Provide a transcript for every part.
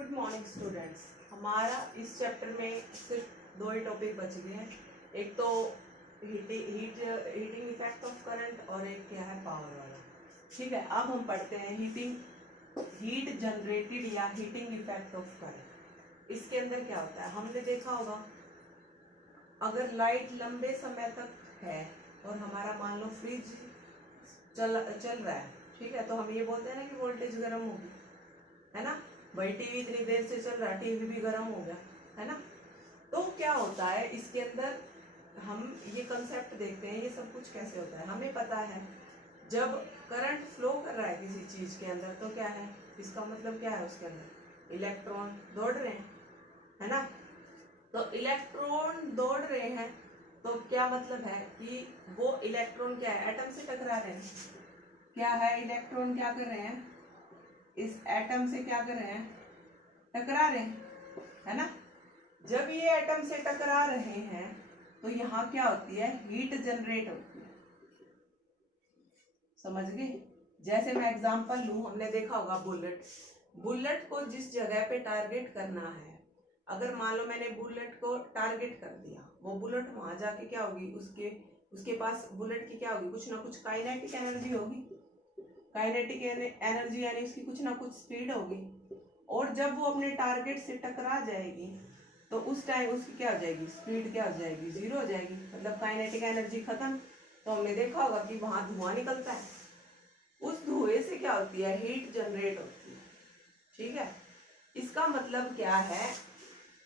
Good morning students. हमारा इस chapter में सिर्फ दो ही टॉपिक बच गए हैं। एक तो हीटिंग इफेक्ट ऑफ करंट और एक क्या है पावर वाला। ठीक है, अब हम पढ़ते हैं हीट जनरेटेड या हीटिंग इफेक्ट ऑफ करंट। इसके अंदर क्या होता है, हमने देखा होगा अगर लाइट लंबे समय तक है और हमारा मान लो फ्रिज चल रहा है, ठीक है, तो हम ये बोलते हैं ना कि वोल्टेज गर्म होगी, है ना। भाई टीवी इतनी देर से चल रहा, टीवी भी गर्म हो गया, है ना। तो क्या होता है इसके अंदर, हम ये कंसेप्ट देखते हैं ये सब कुछ कैसे होता है। हमें पता है जब करंट फ्लो कर रहा है किसी चीज के अंदर तो क्या है, इसका मतलब क्या है, उसके अंदर इलेक्ट्रॉन दौड़ रहे हैं, है ना। तो इलेक्ट्रॉन दौड़ रहे हैं तो क्या मतलब है कि वो इलेक्ट्रॉन क्या है, एटम से टकरा रहे हैं। क्या है, इलेक्ट्रॉन क्या कर रहे हैं, इस एटम से क्या कर रहे हैं, टकरा रहे हैं, है ना। जब ये एटम से टकरा रहे हैं तो यहाँ क्या होती है, हीट जनरेट होती है। समझ गए। जैसे मैं एग्जांपल लूं, हमने देखा होगा बुलेट को जिस जगह पे टारगेट करना है, अगर मान लो मैंने बुलेट को टारगेट कर दिया, वो बुलेट वहां जाके क्या होगी, उसके पास बुलेट की क्या होगी, कुछ ना कुछ काइनेटिक एनर्जी होगी। काइनेटिक एनर्जी यानी उसकी कुछ ना कुछ स्पीड होगी, और जब वो अपने टारगेट से टकरा जाएगी तो उस टाइम उसकी क्या हो जाएगी, स्पीड क्या हो जाएगी, जीरो हो जाएगी, मतलब काइनेटिक एनर्जी खत्म। तो हमने देखा होगा कि वहां धुआं निकलता है, उस धुएं से क्या होती है, हीट जनरेट होती है। ठीक है, इसका मतलब क्या है,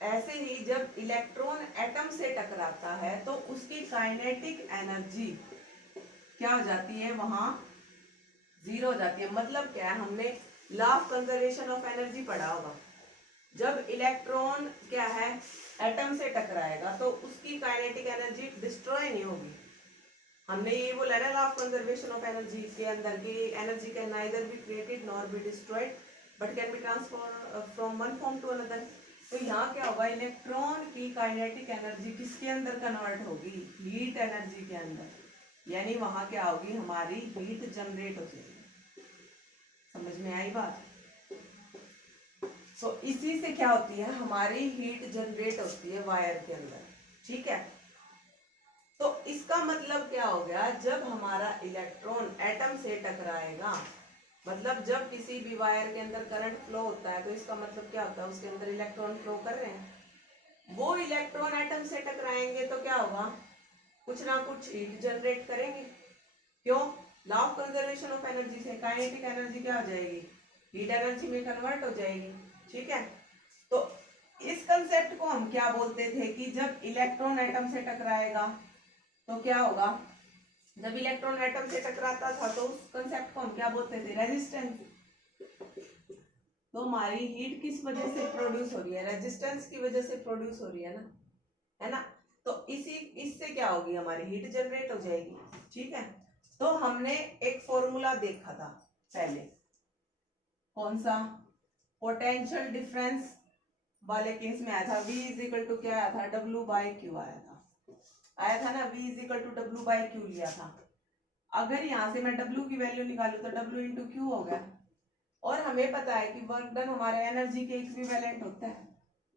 ऐसे ही जब इलेक्ट्रॉन एटम से टकराता है तो उसकी काइनेटिक एनर्जी क्या हो जाती है, वहां जीरो हो जाती है। मतलब क्या है, हमने law of conservation of energy पढ़ा होगा। जब इलेक्ट्रॉन क्या है, एटम से टकराएगा तो उसकी काइनेटिक एनर्जी डिस्ट्रॉय नहीं होगी। हमने ये बोला ना law of conservation of energy के अंदर कि energy can neither be created nor be destroyed but can be transform from one form to another. तो यहाँ क्या होगा, इलेक्ट्रॉन की काइनेटिक एनर्जी किसके अंदर कन्वर्ट होगी, हीट एनर्जी के अंदर, यानी वहां क्या होगी, हमारी हीट जनरेट हो जाएगी। समझ में आई बात। सो इसी से क्या होती है, हमारी हीट जनरेट होती है वायर के अंदर। ठीक है, तो इसका मतलब क्या हो गया, जब हमारा इलेक्ट्रॉन एटम से टकराएगा, मतलब जब किसी भी वायर के अंदर करंट फ्लो होता है तो इसका मतलब क्या होता है, उसके अंदर इलेक्ट्रॉन फ्लो कर रहे हैं। वो इलेक्ट्रॉन एटम से टकराएंगे तो क्या होगा, कुछ ना कुछ हीट जनरेट करेंगे। क्यों, law of conservation of energy से काइनेटिक एनर्जी क्या हो जाएगी, हीट एनर्जी में कन्वर्ट हो जाएगी। ठीक है, तो इस कंसेप्ट को हम क्या बोलते थे कि जब इलेक्ट्रॉन एटम से टकराएगा तो क्या होगा, जब इलेक्ट्रॉन एटम से टकराता था तो उस कंसेप्ट को हम क्या बोलते थे, रेजिस्टेंस। तो हमारी हीट किस वजह से प्रोड्यूस हो रही है, रेजिस्टेंस की वजह से प्रोड्यूस हो रही है ना, है ना। तो इससे क्या होगी, हमारी हीट जनरेट हो जाएगी। ठीक है, तो हमने एक फॉर्मूला देखा था पहले, कौन सा, पोटेंशियल डिफरेंस वाले केस में आया था, V इज इक्वल टू क्या आया था, W बाई क्यू आया था ना, V is equal to W by q लिया था। अगर यहाँ से मैं W की वैल्यू निकालू तो W इंटू क्यू हो गया, और हमें पता है कि वर्क डन हमारे एनर्जी के इक्विवेलेंट होता है,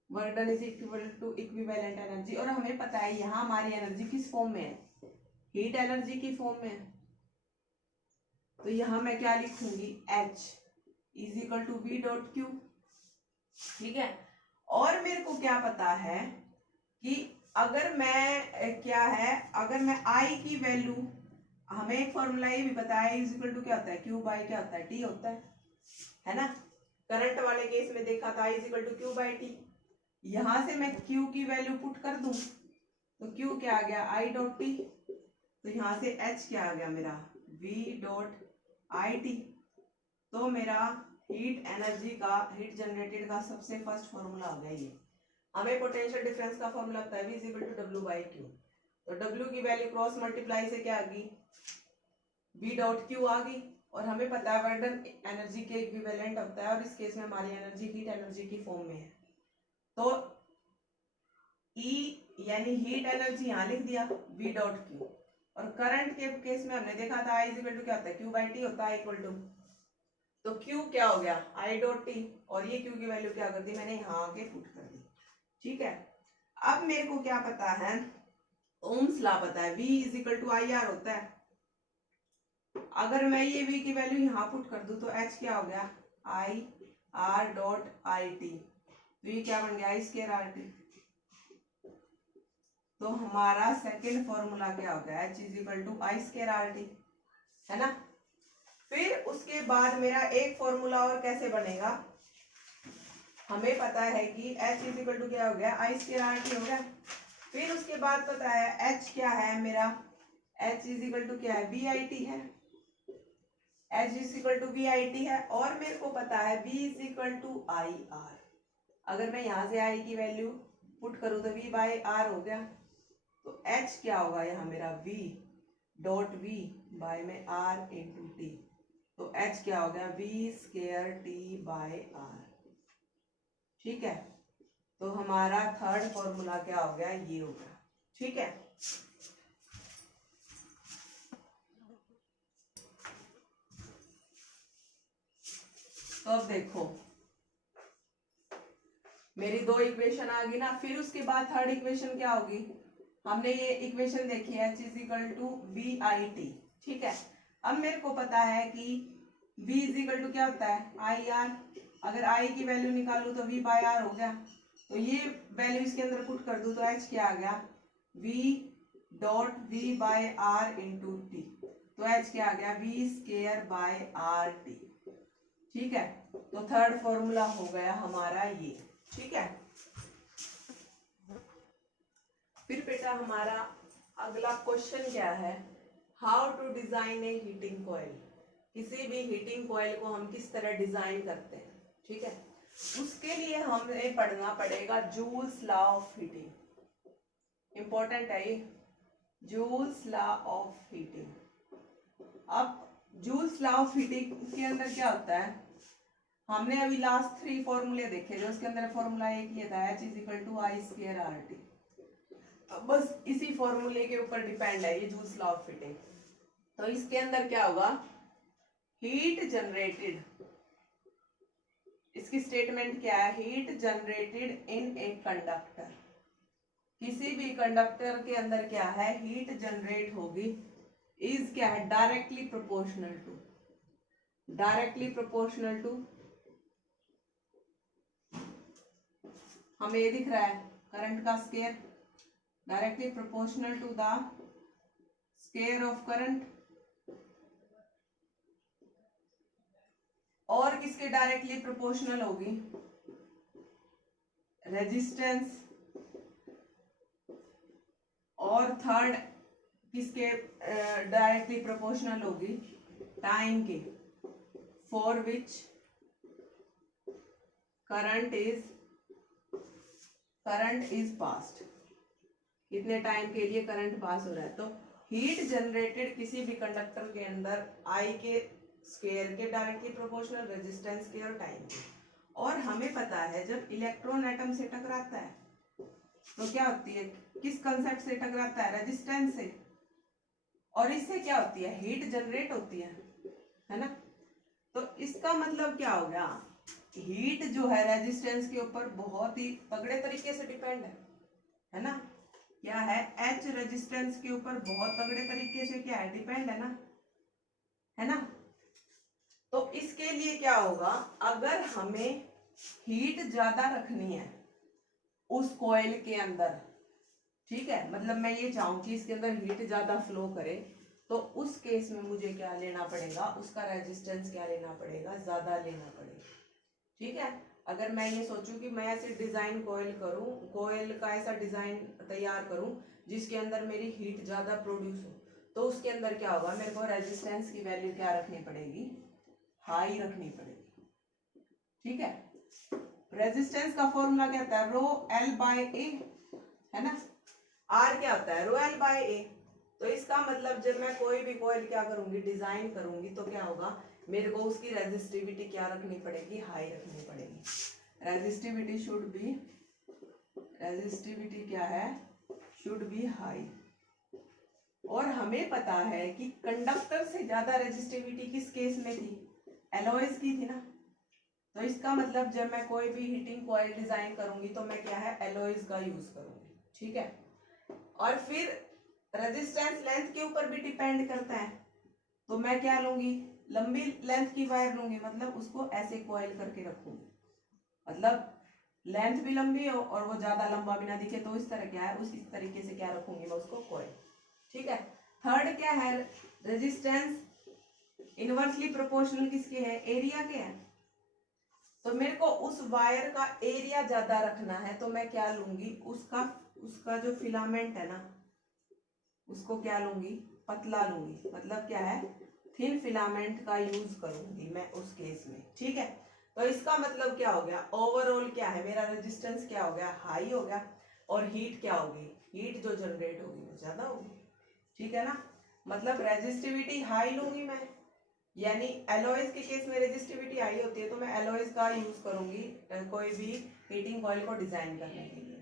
work done is equal to equivalent energy. और हमें पता है यहाँ हमारी एनर्जी किस फॉर्म में है, हीट एनर्जी की फॉर्म में है। तो यहाँ मैं क्या लिखूंगी, H is equal to V dot q. ठीक है, और मेरे को क्या पता है कि अगर मैं क्या है, अगर मैं I की वैल्यू, हमें एक फॉर्मूला ये भी पता है, इज इक्वल टू क्या होता है, Q बाई क्या होता है, T होता है ना। करंट वाले केस में देखा था is equal to Q by T। यहां से मैं Q की वैल्यू पुट कर दूं तो Q क्या आ गया, I डॉट T। तो यहां से H क्या आ गया मेरा, V डॉट I T। तो मेरा हीट एनर्जी का, हीट जनरेटेड का सबसे फर्स्ट फॉर्मूला आ गया ये। हमें पोटेंशियल डिफरेंस का फॉर्मूला पता है, V is equal to W by q. तो W की वैल्यू क्रॉस मल्टीप्लाई से क्या आ गई, V डॉट क्यू आ गई, और हमें पता है वर्क डन एनर्जी के इक्विवेलेंट होता है, और इस केस में हमारी एनर्जी हीट एनर्जी की फॉर्म में है। तो E यानी हीट एनर्जी यहाँ लिख दिया, V डॉट क्यू। और करंट के केस में हमने देखा था I इज इक्वल टू क्या होता है, Q बाई T होता है इक्वल टू। तो Q क्या हो गया I डॉट टी, और ये Q की वैल्यू क्या कर दी मैंने यहाँ आके पुट कर दी। ठीक है, अब मेरे को क्या पता है, ओम्स लॉ पता है, V is equal to I R होता है। अगर मैं ये V की वैल्यू यहाँ पुट कर दूं तो H क्या हो गया I R dot I T, तो ये क्या बन गया आई स्क्वायर आर टी। तो हमारा सेकेंड फॉर्मूला क्या हो गया H is equal to I square R T, है ना। फिर उसके बाद मेरा एक फॉर्मूला और कैसे बनेगा, हमें पता है कि H इज इक्वल टू क्या हो गया आई स्क्वायर आर टी हो गया। फिर उसके बाद पता है H क्या है मेरा, H इज इक्वल टू क्या है वी आई टी है, H is equal to V I T है, और मेरे को पता है V is equal to I R. अगर मैं यहाँ से I की वैल्यू पुट करूँ तो V बाई आर हो गया, तो H क्या होगा यहाँ मेरा V डॉट V बाय में R इंटू टी, तो H क्या हो गया V square T by R. ठीक है, तो हमारा थर्ड फॉर्मूला क्या हो गया ये हो गया। ठीक है, तो अब देखो मेरी दो इक्वेशन आ गई ना। फिर उसके बाद थर्ड इक्वेशन क्या होगी, हमने ये इक्वेशन देखी है H is equal to V I T. ठीक है, अब मेरे को पता है कि V इज इक्वल टू क्या होता है आई आर, अगर I की वैल्यू निकालू तो V बाय आर हो गया, तो ये वैल्यू इसके अंदर पुट कर दूं तो H क्या आ गया V dot V by R into T, तो H क्या आ गया V square by R T. ठीक है, तो थर्ड फॉर्मूला हो गया हमारा ये। ठीक है, फिर बेटा हमारा अगला क्वेश्चन क्या है, how to design a heating coil. किसी भी हीटिंग कॉइल को हम किस तरह डिजाइन करते हैं। ठीक है, उसके लिए हमें पढ़ना पड़ेगा joules law of heating, important है ये जूल्स लॉ ऑफ हीटिंग। अब जूल्स लॉ ऑफ हीटिंग के अंदर क्या होता है, हमने अभी लास्ट 3 फॉर्मूले देखे जो उसके अंदर फॉर्मूला एक ही था H is equal to I square R T, बस इसी फॉर्मूले के ऊपर डिपेंड है ये जूल्स लॉ ऑफ हीटिंग। तो इसके अंदर क्या होगा, हीट जनरेटेड, इसकी स्टेटमेंट क्या है, heat generated in a conductor, किसी भी कंडक्टर के अंदर क्या है हीट जनरेट होगी, इज क्या है directly proportional to, directly proportional to, हमें ये दिख रहा है करंट का square, directly proportional to the square of current, और किसके डायरेक्टली प्रोपोर्शनल होगी, रेजिस्टेंस, और थर्ड किसके डायरेक्टली प्रोपोर्शनल होगी, टाइम के, for which current is passed, कितने टाइम के लिए करंट पास हो रहा है। तो हीट जनरेटेड किसी भी कंडक्टर के अंदर आई के स्क्वायर के डायरेक्टली प्रोपोर्शनल, रेजिस्टेंस के और टाइम के। और हमें पता है जब इलेक्ट्रॉन एटम से टकराता है तो क्या होती है, किस कंसेप्ट से टकराता है, रेजिस्टेंस से, और इससे क्या होती है हीट जनरेट होती है ना। तो इसका मतलब क्या हो गया, हीट जो है रेजिस्टेंस के ऊपर बहुत ही तगड़े तरीके से डिपेंड है ना। क्या है H रेजिस्टेंस के ऊपर बहुत तगड़े तरीके से क्या है डिपेंड है ना। तो इसके लिए क्या होगा, अगर हमें हीट ज्यादा रखनी है उस कॉइल के अंदर, ठीक है, मतलब मैं ये चाहूं कि इसके अंदर हीट ज्यादा फ्लो करे, तो उस केस में मुझे क्या लेना पड़ेगा, उसका रेजिस्टेंस क्या लेना पड़ेगा, ज्यादा लेना पड़ेगा। ठीक है, अगर मैं ये सोचूं कि मैं ऐसे डिजाइन कॉइल करूं, कॉइल का ऐसा डिजाइन तैयार करूं जिसके अंदर मेरी हीट ज्यादा प्रोड्यूस हो, तो उसके अंदर क्या होगा, मेरे को रेजिस्टेंस की वैल्यू क्या रखनी पड़ेगी, हाई रखनी पड़ेगी। ठीक है, रेजिस्टेंस का फॉर्मूला क्या होता है, रो एल बाय ए, है ना। आर क्या होता है, रो एल बाय ए। तो इसका मतलब जब मैं कोई भी कॉइल क्या करूंगी, डिजाइन करूंगी, तो क्या होगा, मेरे को उसकी रेजिस्टिविटी क्या रखनी पड़ेगी, हाई रखनी पड़ेगी। रेजिस्टिविटी शुड बी, रेजिस्टिविटी क्या है, शुड बी हाई। और हमें पता है कि कंडक्टर से ज्यादा रेजिस्टिविटी किस केस में थी, एलॉयज की थी ना, तो इसका मतलब जब मैं कोई भी हीटिंग कॉइल डिजाइन करूंगी तो मैं क्या है एलॉयज का यूज करूंगी, ठीक है। और फिर रेजिस्टेंस लेंथ के ऊपर भी डिपेंड करता है, तो मैं क्या लूंगी, लंबी लेंथ की वायर लूंगी, मतलब उसको ऐसे कॉइल करके रखूंगी, मतलब लेंथ भी लंबी हो और वो ज्यादा लंबा भी ना दिखे, तो इस तरह क्या है उसी तरीके से क्या रखूंगी मैं उसको कॉइल, ठीक है। थर्ड क्या है, रेजिस्टेंस इनवर्सली प्रोपोर्शनल किसके है, एरिया के है, तो मेरे को उस वायर का एरिया ज्यादा रखना है, तो मैं क्या लूंगी, उसका उसका जो फिलामेंट है ना उसको क्या लूंगी, पतला लूंगी, मतलब क्या है थिन फिलामेंट का यूज करूंगी मैं उस केस में, ठीक है। तो इसका मतलब क्या हो गया, ओवरऑल क्या है मेरा रेजिस्टेंस क्या हो गया, हाई हो गया, और हीट क्या होगी, हीट जो जनरेट होगी वो ज्यादा होगी, ठीक है ना। मतलब रेजिस्टिविटी हाई लूंगी मैं, यानी एलॉयज के केस में रेजिस्टिविटी हाई होती है, तो मैं एलॉयज का यूज करूंगी कोई भी हीटिंग कॉइल को डिजाइन करने के लिए।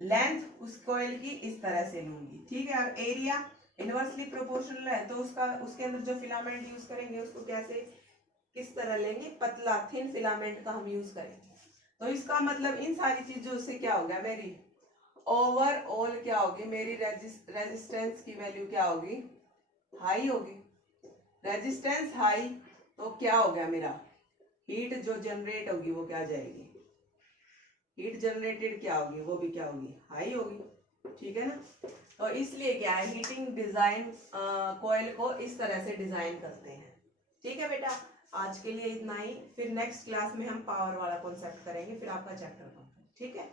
लेंथ उस कॉइल की इस तरह से लूंगी, ठीक है। और एरिया इनवर्सली प्रोपोर्शनल है, तो उसका उसके अंदर जो फिलामेंट यूज करेंगे उसको कैसे किस तरह लेंगे, पतला थिन फिलामेंट का हम यूज करेंगे। तो इसका मतलब इन सारी चीजों से क्या हो गया, मेरी ओवरऑल क्या होगी, मेरी रेजिस्टेंस की वैल्यू क्या होगी, हाई होगी। रेजिस्टेंस हाई तो क्या हो गया मेरा, हीट जो जनरेट होगी वो क्या जाएगी, हीट जनरेटेड क्या होगी वो भी क्या होगी, हाई होगी, ठीक है ना। तो इसलिए क्या है हीटिंग डिजाइन कॉइल को इस तरह से डिजाइन करते हैं, ठीक है बेटा। आज के लिए इतना ही, फिर नेक्स्ट क्लास में हम पावर वाला कॉन्सेप्ट करेंगे, फिर आपका चैप्टर कंप्लीट, ठीक है।